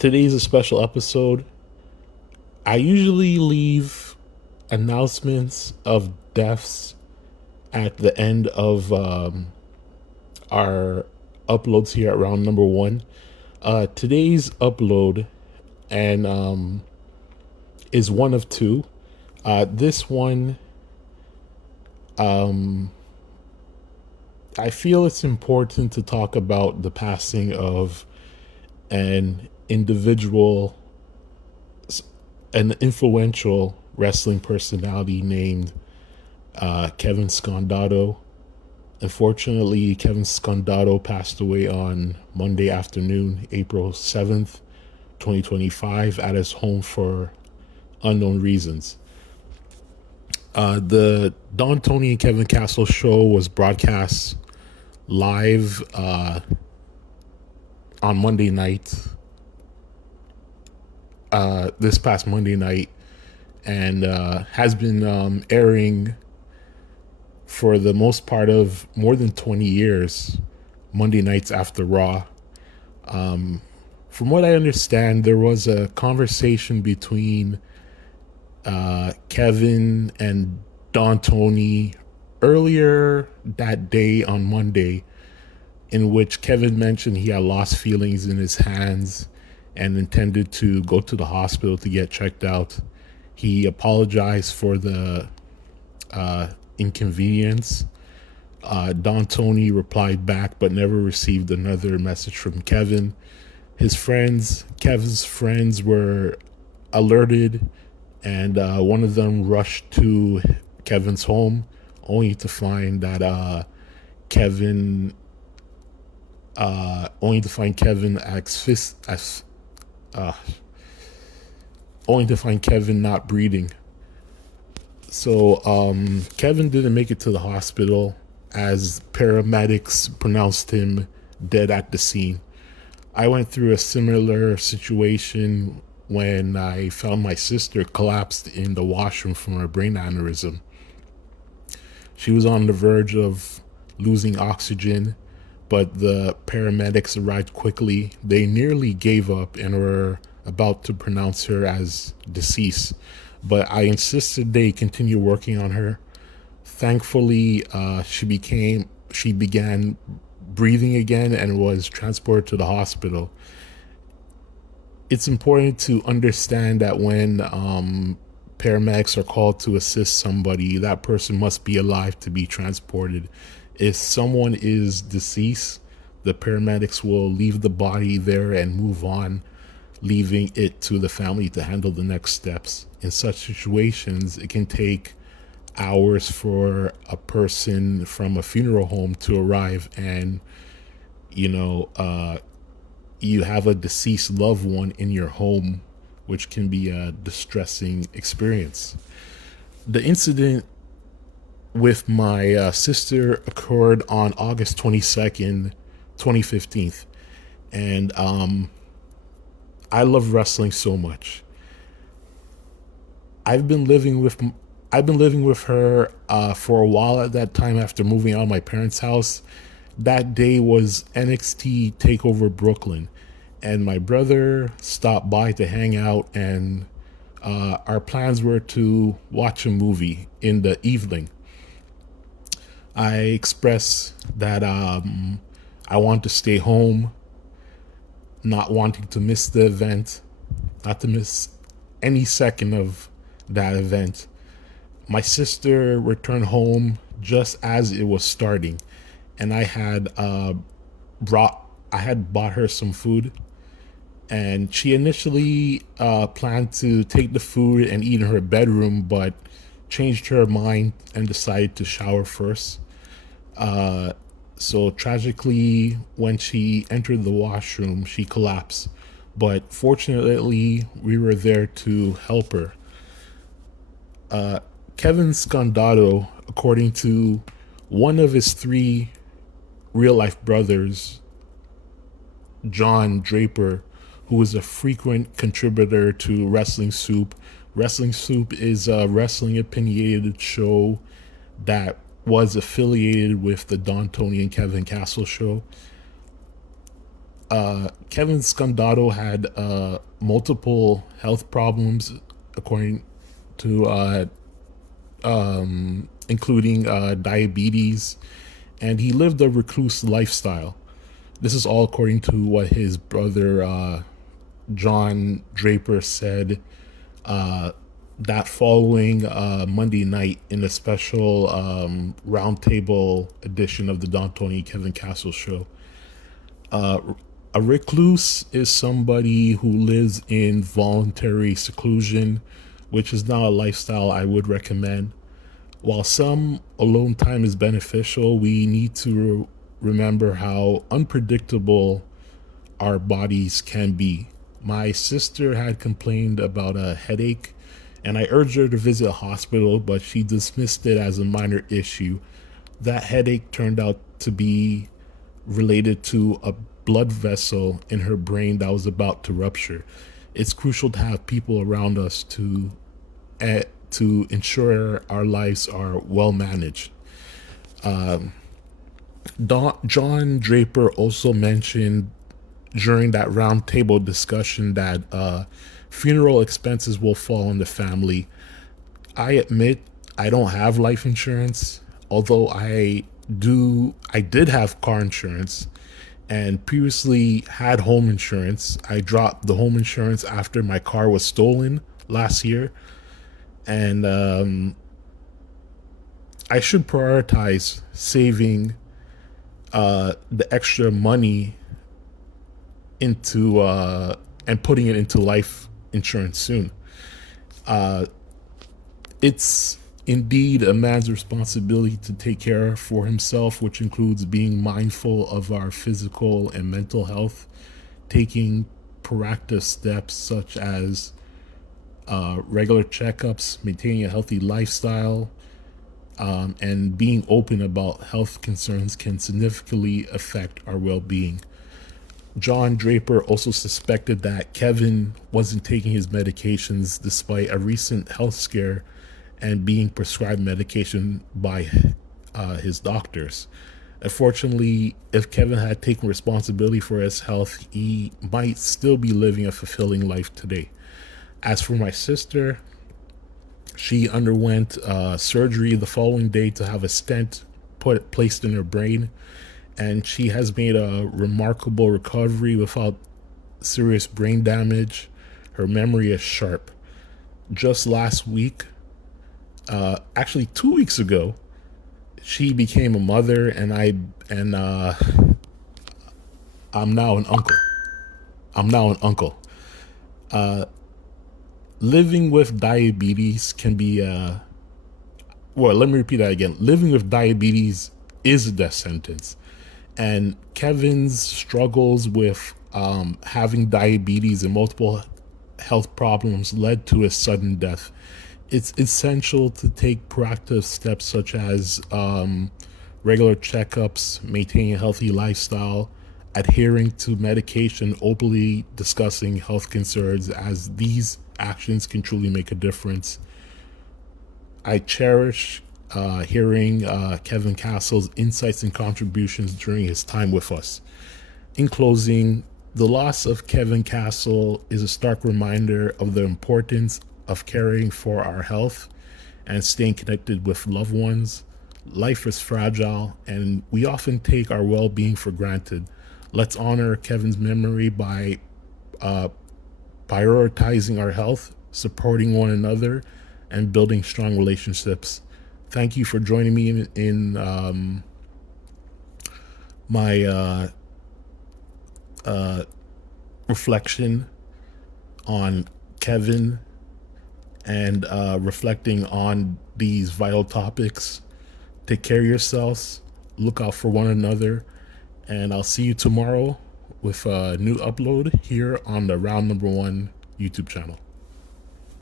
Today's a special episode. I usually leave announcements of deaths at the end of our uploads here at round number one. Today's upload and is one of two. This one, I feel it's important to talk about the passing of an individual, an influential wrestling personality named Kevin Scondotto. Unfortunately, Kevin Scondotto passed away on Monday afternoon, April 7th, 2025, at his home for unknown reasons. The Don Tony and Kevin Castle show was broadcast live on Monday night, this past Monday night, and has been airing for the most part of more than 20 years, Monday nights after Raw. From what I understand, there was a conversation between Kevin and Don Tony earlier that day on Monday, in which Kevin mentioned he had lost feelings in his hands and intended to go to the hospital to get checked out. He apologized for the inconvenience. Don Tony replied back but never received another message from Kevin. Kevin's friends were alerted, and one of them rushed to Kevin's home, only to find that Kevin, only to find Kevin only to find Kevin not breathing. So Kevin didn't make it to the hospital, as paramedics pronounced him dead at the scene. I went through a similar situation when I found my sister collapsed in the washroom from a brain aneurysm. She was on the verge of losing oxygen, but the paramedics arrived quickly. They nearly gave up and were about to pronounce her as deceased, but I insisted they continue working on her. Thankfully, she began breathing again and was transported to the hospital. It's important to understand that when paramedics are called to assist somebody, that person must be alive to be transported. If someone is deceased, the paramedics will leave the body there and move on, leaving it to the family to handle the next steps. In such situations, it can take hours for a person from a funeral home to arrive, and you have a deceased loved one in your home, which can be a distressing experience. The incident with my sister occurred on August 22nd, 2015, and I love wrestling so much. I've been living with I've been living with her for a while at that time after moving out of my parents' house. That day was NXT TakeOver Brooklyn, and my brother stopped by to hang out, and our plans were to watch a movie in the evening. I expressed that I want to stay home, not wanting to miss the event, not to miss any second of that event. My sister returned home just as it was starting, and I had bought her some food, and she initially planned to take the food and eat in her bedroom, but changed her mind and decided to shower first. So tragically, when she entered the washroom, she collapsed, but fortunately, we were there to help her. Kevin Scondotto, according to one of his three real life brothers, John Draper, who is a frequent contributor to Wrestling Soup. Wrestling Soup is a wrestling opinionated show that was affiliated with the Don Tony and Kevin Castle show. Kevin Scondotto had multiple health problems, according to including diabetes, and he lived a recluse lifestyle. This is all according to what his brother John Draper said that following Monday night in a special roundtable edition of the Don Tony Kevin Castle show. A recluse is somebody who lives in voluntary seclusion, which is not a lifestyle I would recommend. While some alone time is beneficial, we need to remember how unpredictable our bodies can be. My sister had complained about a headache, and I urged her to visit a hospital, but she dismissed it as a minor issue. That headache turned out to be related to a blood vessel in her brain that was about to rupture. It's crucial to have people around us to ensure our lives are well managed. John Draper also mentioned during that roundtable discussion that funeral expenses will fall on the family. I admit I don't have life insurance, although I did have car insurance and previously had home insurance. I dropped the home insurance after my car was stolen last year, and I should prioritize saving the extra money into and putting it into life insurance soon. It's indeed a man's responsibility to take care for himself, which includes being mindful of our physical and mental health, taking proactive steps such as regular checkups, maintaining a healthy lifestyle, and being open about health concerns can significantly affect our well-being. John Draper also suspected that Kevin wasn't taking his medications despite a recent health scare and being prescribed medication by his doctors. Unfortunately, if Kevin had taken responsibility for his health, he might still be living a fulfilling life today. As for my sister, she underwent surgery the following day to have a stent placed in her brain, and she has made a remarkable recovery without serious brain damage. Her memory is sharp. Just last week, actually 2 weeks ago, she became a mother, and I'm now an uncle. I'm now an uncle. Living with diabetes can be well, let me repeat that again. Living with diabetes is a death sentence. And Kevin's struggles with having diabetes and multiple health problems led to his sudden death. It's essential to take proactive steps such as regular checkups, maintaining a healthy lifestyle, adhering to medication, openly discussing health concerns, as these actions can truly make a difference. I cherish hearing Kevin Castle's insights and contributions during his time with us. In closing, the loss of Kevin Castle is a stark reminder of the importance of caring for our health and staying connected with loved ones. Life is fragile, and we often take our well-being for granted. Let's honor Kevin's memory by prioritizing our health, supporting one another, and building strong relationships. Thank you for joining me in my reflection on Kevin and reflecting on these vital topics. Take care of yourselves, look out for one another, and I'll see you tomorrow with a new upload here on the Round Number One YouTube channel.